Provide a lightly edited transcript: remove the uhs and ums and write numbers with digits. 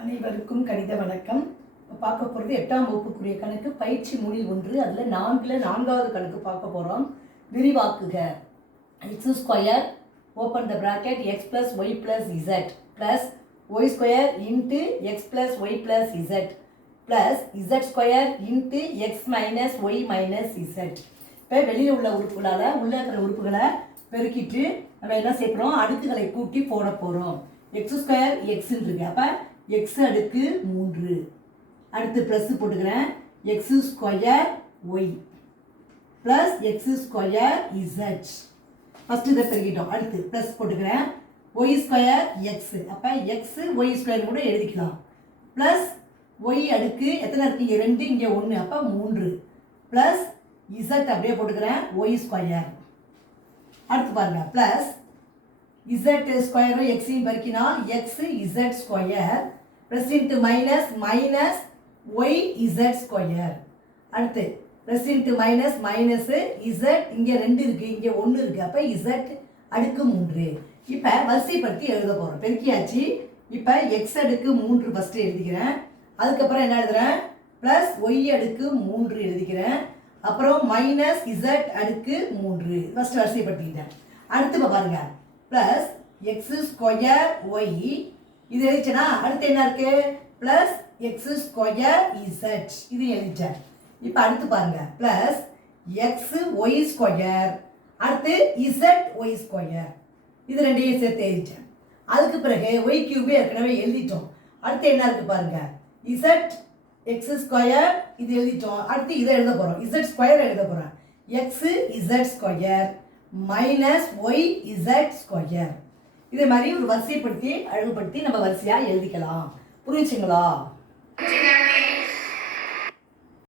அனைவருக்கும் கணித வணக்கம். பார்க்க போகிறது 8ஆம் வகுப்புக்குரிய கணக்கு பயிற்சி மூடில் 1. அதில் 4வது கணக்கு பார்க்க போகிறோம். விரிவாக்குக. X square open the bracket X plus Y plus Z plus Y square into X plus Y plus Z plus Z square into X minus Y minus Z. இப்போ வெளியில் உள்ள உறுப்புகளால் உள்ளே இருக்கிற உறுப்புகளை பெருக்கிட்டு நம்ம என்ன செய்யறோம், அடுக்குகளை கூட்டி போட போகிறோம். எக்ஸ் ஸ்கொயர் எக்ஸ்ன்னு இருக்கு. அப்போ எக்ஸ் அடுக்கு 3 அடுத்து ப்ளஸ் போட்டுக்கிறேன். X square Y plus X square Z. First இதை பெருக்கிட்டோம். அடுத்து ப்ளஸ் போட்டுக்கிறேன். Y square X. அப்போ எக்ஸ் ஒய் ஸ்கொயர் கூட எழுதிக்கலாம். ப்ளஸ் ஒய் அடுக்கு எத்தனை இருக்கு? இங்கே 2, இங்கே 1, அப்போ 3 ப்ளஸ் இசட் அப்படியே போட்டுக்கிறேன். Y square. அடுத்து பாருங்க, ப்ளஸ் இசட் ஸ்கொயரும் எக்ஸையும் பெருக்கினால் X Z square plus into minus minus Y Z square. அடுத்து plus into minus minus Z, இங்கே 2 இருக்குது, இங்கே 1 இருக்குது, அப்போ இசட் அடுக்கு 3. இப்போ வரிசைப்படுத்தி எழுத போகிறோம். பெருக்கியாச்சு. இப்போ எக்ஸ் அடுக்கு 3 ஃபஸ்ட்டு எழுதிக்கிறேன். அதுக்கப்புறம் என்ன எழுதுகிறேன்? ப்ளஸ் ஒய் அடுக்கு 3 எழுதிக்கிறேன். அப்புறம் மைனஸ் இசட் அடுக்கு 3 ஃபஸ்ட்டு வரிசைப்படுத்திக்கிட்டேன். அடுத்து இப்போ பாருங்கள், ப்ளஸ் எக்ஸ் ஸ்கொயர் ஒய் இது எழுதிச்சேன்னா அடுத்து என்ன இருக்கு? ப்ளஸ் எக்ஸ் ஸ்கொயர் இசட் இது எழுதிச்சேன். இப்போ அடுத்து பாருங்க, ப்ளஸ் எக்ஸ் ஒய் ஸ்கொயர் அடுத்து இசட் ஒய் ஸ்கொயர் இது ரெண்டையும் சேர்த்து எழுதிச்சேன். அதுக்கு பிறகு ஒய் கியூபே ஏற்கனவே எழுதிட்டோம். அடுத்து என்ன இருக்கு பாருங்க, இசட் எக்ஸ் ஸ்கொயர் இது எழுதிட்டோம். அடுத்து இதை எழுத போகிறோம். இசட் ஸ்கொயர் எழுத போகிறோம். X Z square minus Y Z square. இதே மாதிரி ஒரு வரிசைப்படுத்தி அழகுபடுத்தி நம்ம வரிசையாக எழுதிக்கலாம். புரிஞ்சுங்களா?